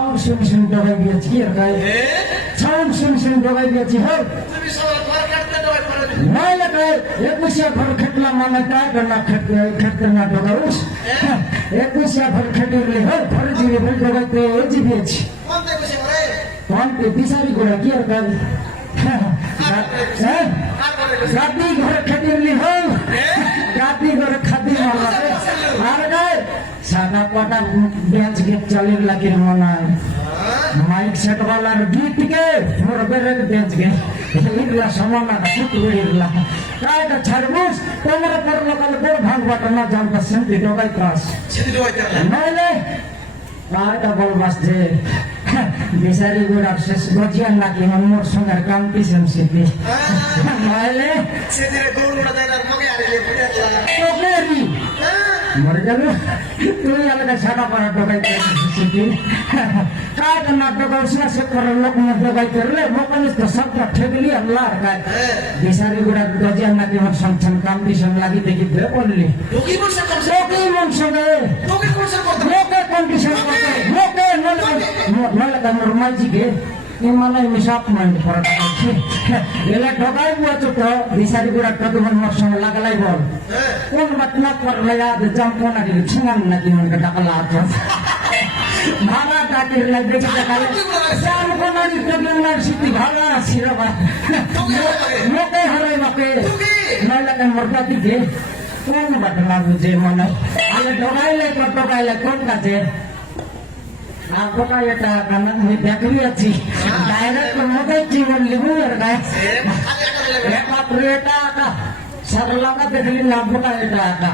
Sound শুনে ডবাই দিয়েছি আর গায়ে সাউন্ড শুনে ডবাই দিয়েছি হ্যাঁ নাই লাগায় 21 ঘর খেটলাম মানে তাই না খেটতে না ডগাউস 21 ঘর খেটলে হয় ঘরে দিয়ে বল ডগাইতে জিবিয়েছি কোন বিসারি গোড়া কি আর গায়ে গাদি ঘরে খেটলি হয় গাদি ঘরে খাদি মারলাতে আর গায়ে সাদা পাটা বেঞ্চ গেট চালিয়ে লাগে মনে হয় মাইক সেট वालार गीत के मोर बेरे बेंच के इगला समाना छुट गइला कायटा छरबुस तोमरा पर लोकल गोर भाग बटना जानता सेंटी डोगाई क्लास सेंटी डोगाई नाले कायटा बोल बस जे बिसारी गोरा शेष गजिया लागी मोर संगे कॉम्पिटिशन सिटी नाले सेदिरे गोरुडा दाइरार मगे आरे टोकेरी मर गयो তুই আমাদের সাদা পাড়া ডগাইতে শিখি কাটা না ডগাউসনা সে করে লোক না ডগাইতে রে মোকানিস তো সবটা ঠেকলি আল্লাহর গায় বিসারি গুড়া গজিয়া নাকি আমার সংসার কম্পিটিশন লাগি দেখি দে বললি লোকি বলছে লোকে কন্ডিশন করতে লোকে নলে কামর মাইজি কে মানে মিশাপ মাইন্ড করা আছে এলা ডগাই বুয়া তো বিসারি গুড়া তো মন মোর সঙ্গে লাগালাই বল কোন বাত না করলে याद जम को ना दिल छुंगन ना दिल का डकला आता भाला डाके लगे डकला जाम को ना दिल ना सिटी भाला सिरबा मोके हरे मके ना लगे मरता दिखे कोन बात ना बुझे मन आले डगाइले कोन काजे आपको का ये ता करना मैं देखली अच्छी डायरेक्ट मोके जीवन लिहू यार गाइस एक प्रेटा का सरला का देखली लाभ का एटा का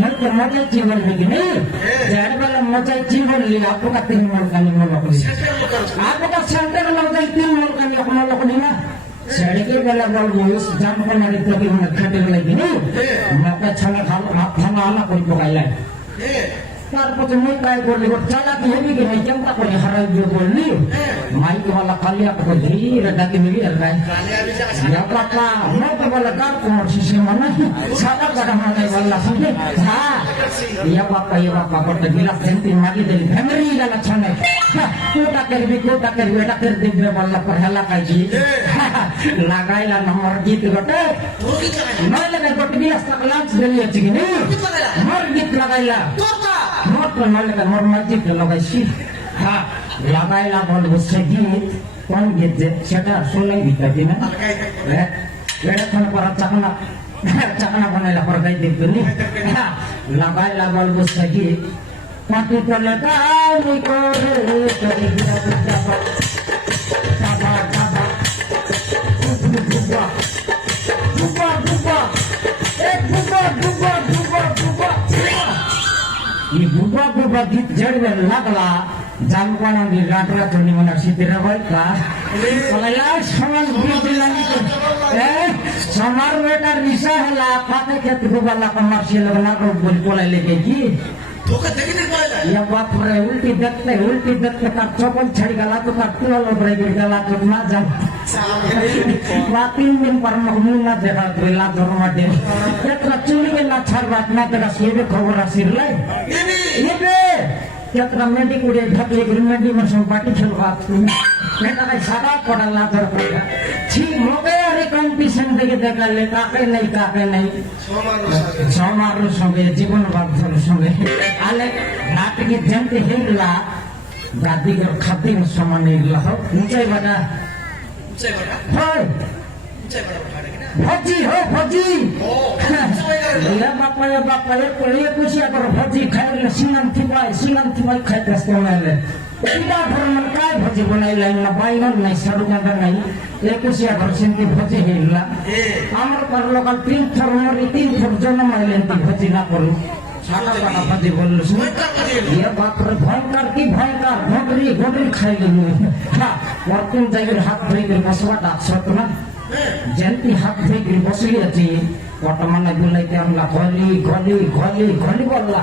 मत मजा जीवन begini jadi kalau मजा जीवन li आपको का 3 मोल का मोल को आपको का सेंटर में मजा 3 मोल का मोल को ना सड़के वाला बोल यूज जाम को नहीं तो कि मन खटे लगी नहीं मका छला खाना आना कोई पकाइला তারপরে মই কাই করলি গো চালাকি হেবি কি নাই কেমতা করে হারাই দিও বললি মাইক वाला কালিয়া को धीरे डाके मिली আর গায় या पापा मत वाला गार को शिशे मना सादा काटा माने वाला सुने हां या पापा करते गिलास सेंटी मागी देली फैमिली वाला छने कोटा करबी एटा कर देबे वाला पर हला काजी लागाइला नंबर गीत गटे नहीं लगा गटे गिलास तक लांच देली अछि कि नहीं मोर गीत लगाइला मोर पर न लगा मोर मस्जिद लगाइছি हां লাগাইলা বল বসে গীত কোন গীত যে সেটা শুনলেই দিতে না এটা কোন পর চাকনা বানাইলা পর গাই দিবনি লাগাইলা বল বসে গীত পাটি তলে তাই করে করি যাবা ये बुबा गीत जड़वे लगला जामकोना दी रातरा तोनी मना सिद्धरा भाई का कलाया समान गीत लागी समार बेटा निशा हला पाते के बुबाला कमर्शियल वाला को बोल लेके की धोखा देखने बोला या बाप रे उल्टी देखते का चपल छड़ी गला तो का टोल ब्रेक गला तो ना जा वातिन दिन पर मुना देखा बेला धर्म दे एकरा चुली के ना छाड़ बात ना तेरा सेबे खबर आसिरले ये एकरा मेडी कुडे ढकले ग्रीमेडी मसन पार्टी खेल बात बेटा का सादा पड़ला धर पड़ा ठीक मोके अरे कॉम्पिटिशन देखा ले काके नहीं समारोह संगे जीवन बाधर संगे आले नाटकी जनते हेला दादी के खाती में समान हेला हो ऊंचाई बड़ा हाय भजी या बापा ये कोई कुछ या कर भजी खाए सिंगम थी खाए दस्ते में सीधा भरमन काय भजी बनाई लाइन ना बाइनर नहीं सरू का नहीं एक कुछ या घर सिंती भजी हेला आमर पर लोकल 3 थर मोरी 3 थर जन्म आइलेंती भजी ना करू सादा का भजी बोललो ये बाप रे भयंकर घोटरी खाई लेलु हां वर्किंग जाइर हाथ धोई के बसवा डाकसत ना जंती हाथ धोई के बसली अछि वर्तमान बुलाइते हमला गली बोलला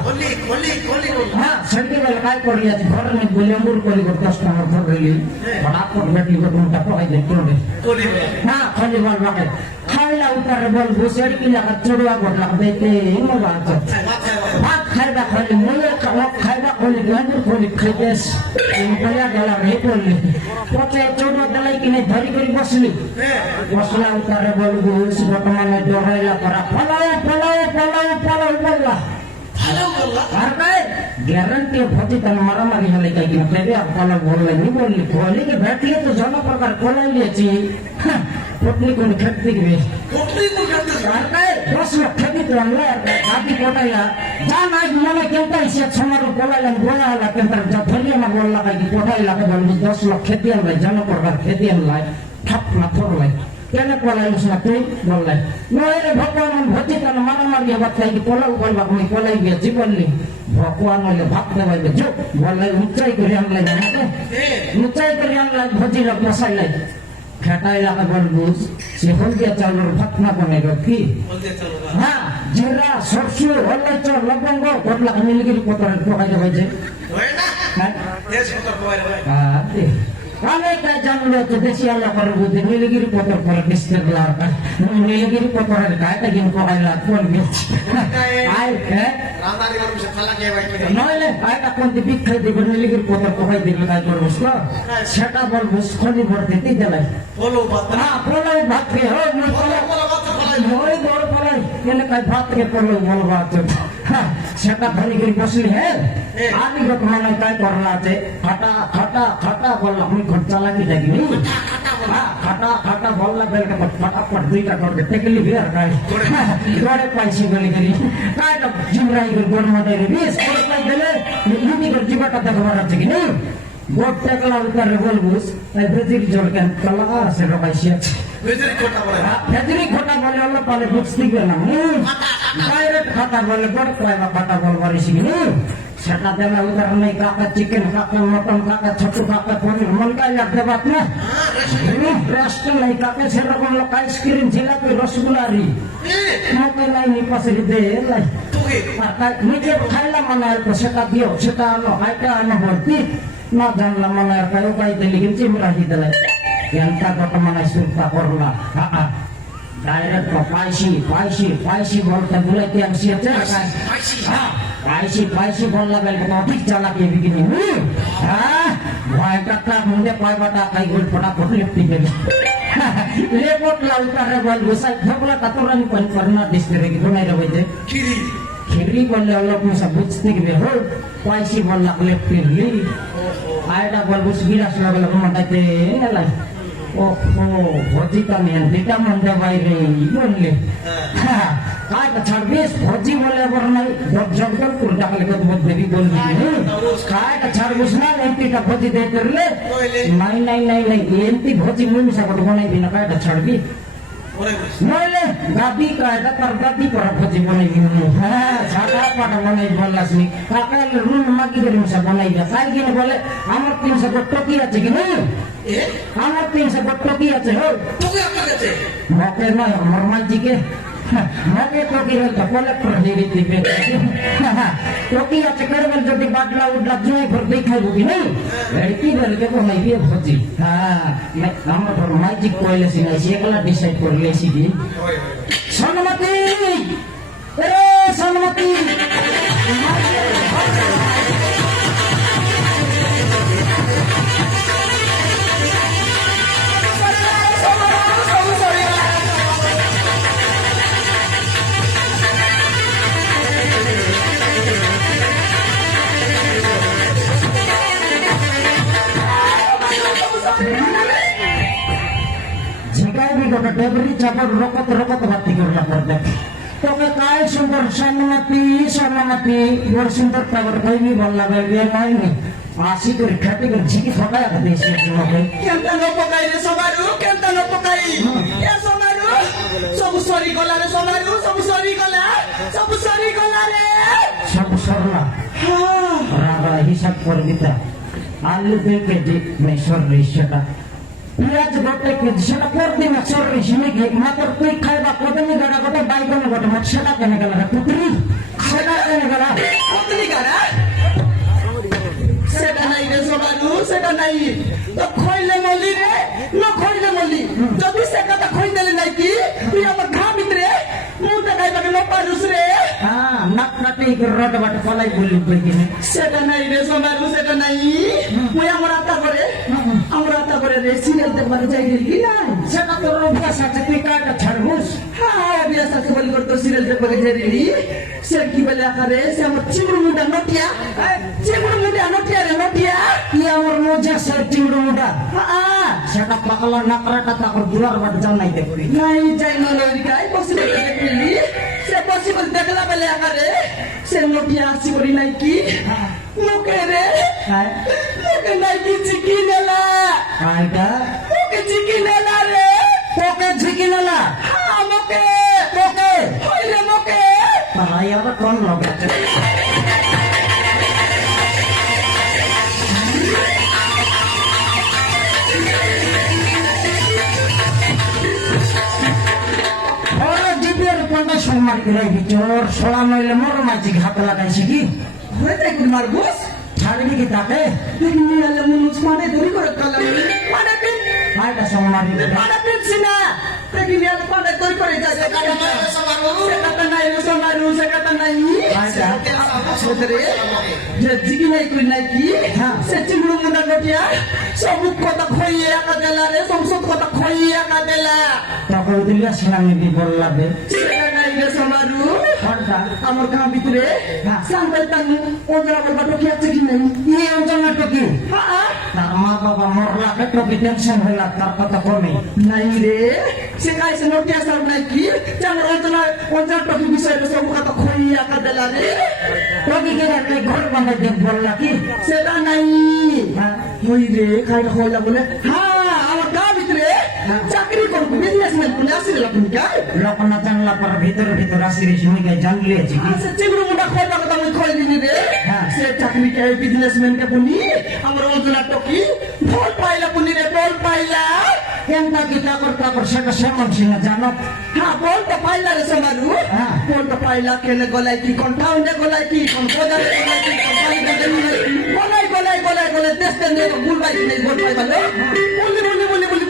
हां सड़के वाला काय करी अछि घर में बुलेंबुर करी को कस्टमर धर गेली फटाफट बेटी को उल्टा पकाई दे कोले हां खली बोलवा के खाइला उतार बोल घुसेड़ी की लगा चुड़वा गोटला देते मोला बात খাইবা খালি মনে খাইবা খালি গাঁজর খালি খাইতেস বলিয়া গেলাম এই করলি পথে চৌড দেলাই কিনে ধরি করে বসলি বসলা উতারে বলবো বর্তমানে ডরাইলা করা ফলাও ফলাও ফলাও ফলাও বললা আর ভাই গ্যারান্টি ভোজি তার মারামারি হলে কাই কিনা দেবে আপনারা বললেন নি বললি কোহলি কে बैठिए तो জন প্রকার কোলাই লিয়েছি পত্নী কোন খেত দিবে আর ভাই 10 লাখ খেতে তো আনলে বাকি কোটাইলা যা নাই মনে কেনটা এসে সমারো কোলাইলাম গোয়া হলা কেনটা ধরি আমার বললা কাই কোটাইলা কে বলবি 10 লাখ খেতে আনলাই জন প্রকার খেতে আনলাই ঠাপ না পড়লাই কেন কোলাইছ না তুই বললাই নইলে ভগবান ভোজি তার মারামারি হবার তাই কোলাও বলবা আমি কোলাই গিয়ে জীবনলি ভগবান হলে ভাবতে পারবে যো বললাই উচ্চাই করে আনলাই জানাতে উচ্চাই করে আনলাই ভোজি লোক মশাইলাই খেটাই লাগা বলবো সে হলদিয়া চাউলের ভাত না বানাইব কি হ্যাঁ জিরা সরষে হলদ লবঙ্গ গটলা মিলগিরি পতর ঢোকাই দেবে যে অনেক জানলো তো দেশি আল্লাহ করে বুঝে নীলগিরি পতর করে কিস্তে দিলার নীলগিরি পতরের গায়টা কিন্তু পকাইলা কোন গেছে আই হ্যাঁ নইলে আয়টা কোনটি বিক্ষাই দিবে নীলগিরি পতর পকাই দিবে কাজ করবো সেটা বলবো খনি ভর দিতে দেলাই হ্যাঁ পোলাও ভাত খেয়ে হয় মই বড় পোলাই এনে কাজ ভাত খেয়ে পোলাও বলবো সেটা ধরি করে বসলি হ্যাঁ আমি যত মানে তাই করলা আছে খাটা খাটা খাটা বললাম আমি ঘর চালাকি দেখিনি খাটা খাটা বললা বেলকে ফটাফট দুইটা করবে টেকলি বিয়ার কাজ গড়ে পাইছি বলি করি কাইটা জিমরাই করে গোর মধ্যে বিশ করে পাই দিলে ইউনিকের জীবনটা দেখবার আছে কি নেই গোট টেকলা উতারে বলবুস তাই বেজির জল কেন কলা আছে রবাইছি আছে ভেজরি খোটা বলে হলো তাহলে বুঝতে গেলাম ডাইরেক্ট খাতা বলে বড় পাইবা খাতা বলবার শিখিনি সেটা দেলা উদাহরণ নেই কাকা চিকেন কাকা মটন কাকা ছোট কাকা পনির মনকাই লাগতে পারত না রেস্ট নাই কাকে সেরকম লোক আইসক্রিম জিলাপি রসগোল্লারি মতে নাই নিপাশে দে লাই নিজে খাইলাম মানে সেটা দিও সেটা আনো হাইটা আনো ভর্তি না জানলাম মানে আর কাউ পাইতে লিখে চিমরা দিতে লাই ఎంత గొట్టమన్న సుల్తా కొరలా డైరెక్ట్ পাইছি বলতে বলেতে আসি আছে পাইছি বললা বেলকে অধিক চালাকি বিকিনি ভয় টাকা মুন্ডে পাইবাটা কাই গোল ফটাফট লিপটি গেল লেপট লাউতারে বল গোসাই ঠকলা কাতরানি পন করনা দিসরে কি নাই রে বইতে খিরি বললে লোক মুসা বুঝতে গবে হল পাইছি বললা লিপটি লি আইডা বল বুঝ গিরাস লাগলে মন্ডাতে এলাই ওহো ভোজিটা মেন দিটা মন্ডে বাইরে বললে কাইটা ছাড়বিস ভোজি বলে বর নাই জগজগ উল্টা খালি কত দেবী বলবি কাইটা ছাড়বিস না এমপিটা ভোজি দে করলে নাই এমপি ভোজি মুমিসা কত বনাইবি না কাইটা ছাড়বি নইলে গাদি কাইটা তার গাদি পর ভোজি বনাইবি হ্যাঁ ছাড়া পাটা বনাই বললাসনি কাকাল রুম মাগি করে মুসা বনাইবা কাই কিনে বলে আমার 300 টকি আছে কি না আমার 300 টকি আছে হো টকি আপনার কাছে মকে নয় আমার মাইজিকে মকে টকি রে তো কলেক্টর হেরি দিবে টকি আছে করবে যদি বাদলা উডলা জয় ভর দেখাইবো কি না এই কি বলকে তো নাই বিয়ে ভোজি হ্যাঁ আমার তো মাইজিক কইলেছি না সেগুলা ডিসাইড করলেছি কি সনমতি এরে সনমতি গোটা ডেবরি চাপড় রকত ভাতি করলা পর দেখ তোকে কাই সুন্দর সন্নমতি বড় সুন্দর টাবর কইবি বললা বেবি নাইনি আসি করে খেতে করে ঝিকি ফটায় দেশে লোকে কেনটা ন পকাই রে সবারু কেনটা ন পকাই এ সবারু সব সরি গলা রে সবারু সব সরি গলা রে সব সরলা রাগা হিসাব করবি তা আলু 2 কেজি মেশর রেশটা পিঁয়াজ গোটে কেজি সেটা প্রতি মাসের রেশমে গিয়ে মাত্র তুই খাইবা কদমি গাড়া গোটে বাইগনে গোটে মাছ সেটা কেনে গেল পুত্রি সেটা কেনে গেল পুত্রি গাড়া সেটা নাই রে সবারু সেটা নাই তো খইলে মলি রে না খইলে মলি যদি সে কথা খই দেলে নাই কি তুই আমার ঘা ভিতরে মুটা গাইবাকে ন পারুস রে না কাটি রড বাট পলাই বলি বইকিনে সেটা নাই রে সমারু সেটা নাই মুই আমার আতা করে রে সিরিয়াল দেখবার যাই রে নাই সেটা তোর অভ্যাস আছে তুই কাটা ছাড়বুস হ্যাঁ অভ্যাস আছে বলি করতো সিরিয়াল দেখবার যাই রে সে কি বলে আকারে সে আমার চিমড়ু মুন্ডা নটিয়া রে নটিয়া কি আমার মজা সে চিংড়ি মোটা হ্যাঁ সেটা পাকলা নাকরাটা তাকর দুয়ার বাট যাও নাই দেখবি নাই যাই নলরি কাই বসে দেখলি সে বসে বলে দেখলা বলে আকারে সে নটিয়া আসি বলি নাই কি লোকে রে লোকে নাই কি চিকি নেলা আইটা লোকে চিকি নেলা রে তোকে ঝিকি নালা হ্যাঁ মোকে তোকে হইলে মোকে তাই আবার কোন লগাচ্ছে সম্মান করে চোর সোলা নইলে মর মাঝি হাত লাগাইছি কি হয়ে যাই কোন মারবুস ছাড়বি কি তাকে দেখি নিয়ালে মুনুস মানে ধরি করে কালাম মানে পিন আইটা সম্মান মানে পিনছি না দেখি নিয়ালে মানে ধরি করে যাচ্ছে কালাম সেটা নাই রে সমারু সেটা নাই আইটা ছোটরে যে জিগি নাই কই নাই কি হ্যাঁ সে চিংড়ু মুন্ডা নটিয়া সব কথা খইয়ে একা দেলা রে সব কথা খইয়ে একা দেলা তখন দিলে সিনামি বিপর লাগবে সেটা নাই রে সমারু হরটা আমার গাঁ ভিতরে সান্তাল তানু ওজরা বলবা টকি আছে কি নাই এই অঞ্চলের টকি হ্যাঁ তার মা বাবা মরলাকে টকি টেনশন হইলা তার কথা কমে নাই রে সে কাইছে নোটিয়া সব নাই কি আমার ওজরা টকি বিষয়ে সব কথা খইয়া কা দেলা রে টকি কে রাখলে ঘর বাঁধা দেখ বললা কি সেটা নাই হই রে খাই হইলা বলে হ্যাঁ আমার গাঁ ভিতরে চাকরি করবো বিজনেসম্যান কোনে আসিল তুমি কাই লোক না জানলা পর ভিতর ভিতর আসি রে সময়কে জানলে আছে কি সে চিংড়ু মুন্ডা খইলা কথা আমি খই দিনি রে হ্যাঁ। সে চাকরি কে বিজনেসম্যান কে বলি আমার ওজরা টকি ঢোল পাইলা বলি রে ঢোল পাইলা কেনটা কি তাকর সেটা সেমন সিংহ জানো হ্যাঁ বল তো পাইলা রে সমারু হ্যাঁ। বল তো পাইলা কেনে গলাই কি কোন টাউনে গলাই কি কোন বাজারে গলাই কি কোন বাড়িতে গলাই দেশতে নে বুলবাই কি বল পাইবা লো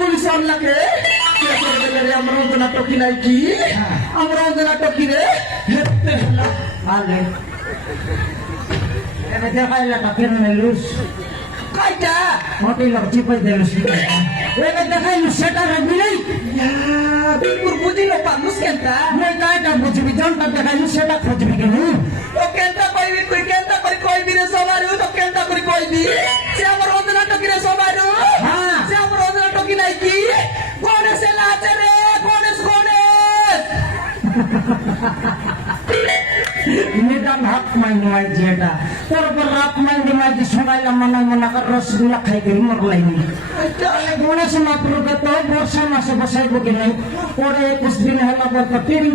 বলি সন লাগে রে আমরা ওজনা টকি নাই কি আমরা ওজনা টকি রে আলে এনে দেখাইলা টাকের মেলুস কাইটা মোটি লোক চিপাই দেলুস এনে দেখাইলু সেটা রাখবি নাই বিপুর বুঝিলো পানুস কেনটা মই কাইটা বুঝবি জনটা দেখাইলু সেটা খুঁজবি কেন তো কেনটা কইবি তুই কেনটা করে কইবি রে সবারু তো কেনটা করে কইবি সে আমার ওজনা টকি রে সবারু হ্যাঁ। সে আমার ওজনা টকি নাই কি কোনে সে লাচে রে কোনে নিদান হাত মাইন্ড মাইজি এটা তারপর রাত মাইন্ড মাইজি শোনাইলাম মনে কর রসগুলা খাই করি মরলাইনি গণেশ মাত্রকে তো বর্ষা মাসে বসাইব কি নাই পরে 21 দিন হলো পর তো টিরিং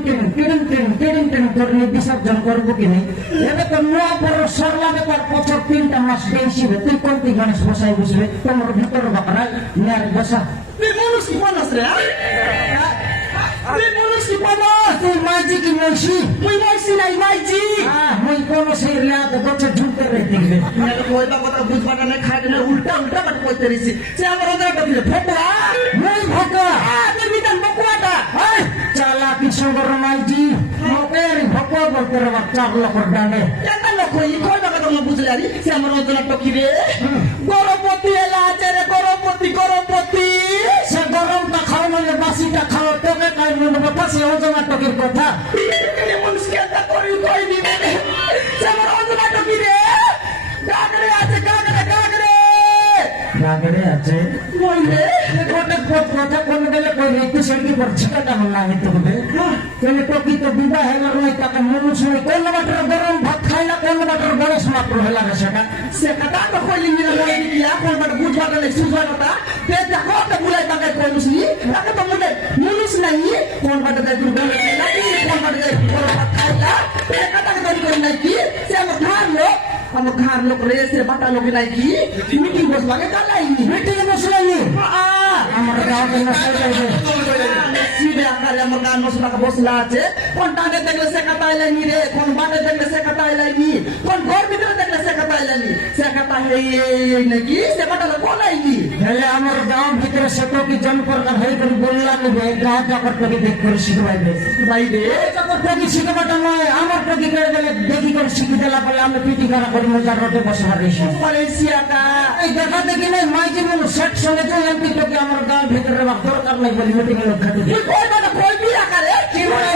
করে বিসর্জন করবো কি নাই এবে তো নোয়া পর সরলা ব্যাপার বছর 3টা মাস বেশিবে তুই কোনটি গণেশ বসাই বসবে তোমার ভিতর বাকরাই নিয়ার বসা তুই মানুষ কি মানুষ রে তুই মানুষ কি মানুষ তুই মাইজি কি মইছি তুই মাইছি নাই মাইজি মুই কোন সেই রাত বছর ঝুঁকতে রয়ে দেখবে কইবা কথা বুঝবা না খাই না উল্টা বাট কইতে রিছি সে আমার ওজনা টকি রে ফটোয়া মুই ভকা তুই বিধান বকুয়াটা চালা কিশোর মাইজি মোটের ভকা বলতে রে চার লক্ষ ডানে কেনটা লোক কইবা কথা না বুঝলে আরি সে আমার ওজনা টকি রে গরমপতি এলা আছে রে গরমপতি সে গরমটা খাও নইলে বাসিটা খাও তোকে কাই মনে পাশে ওজনা টকির কথা মানুষ কেনটা কই দিবে সে আমার ওজনা টকি রে গাগরে আছে গাগড়ে আছে কইলে গোটে কথা কোন গেলে কই একটু সেটি বর্ষিকা তেমন না হইতে হবে কেন টকি তো বিবাহ হেলার নয় তাকে মানুষ নয় কোন বাটার গরম ভাত খাই না কোন বাটার গণেশ মাত্র হেলার সেটা সে কথা তো কইলি না লই দিয়া কোন বাট বুঝবা না সুজবা কথা তে দেখো তো বুলাই বাগাই কইলুস নি তাকে তো মুদে মুনুস নাই কোন বাট দে দুর্গা লাগি কোন বাট দে গরম ভাত খাইলা তে কথা তো কই নাই কি সে আমার ঘর লোক রে সে বাটা লোক নাই কি মিটিং বসবা কে কালাই মিটিং বসলানি আমার গাঁও না সাইলে সিধে আকারে আমার গান মশলা বসলা আছে কোন টানে দেখলে সে কথা আইলানি রে কোন বাটে দেখলে সে কথা আইলানি কোন ঘর ভিতরে দেখলে সে কথা আইলানি সে কথা এই নাকি সে কটা কোন আইলি হেলে আমার গাঁও ভিতরে সে তো কি জন প্রকার হয়ে করে বললাম গাঁও চাকর তোকে দেখ করে শিখবাইবে বাইরে চাকর তোকে শিখবাটা নয় আমার তোকে করে গেলে দেখি করে শিখে দিলা বলে আমি পিটি করা করি মজার রোডে বসে হারিয়েছি মালয়েশিয়াটা এই দেখা দেখি নাই মাইকে বল সেট সঙ্গে যে এমপি তোকে আমার গাঁও ভিতরে রাখ দরকার নাই বলি মিটিং এর খাতে তুই কই কথা কইবি আকারে কি বলে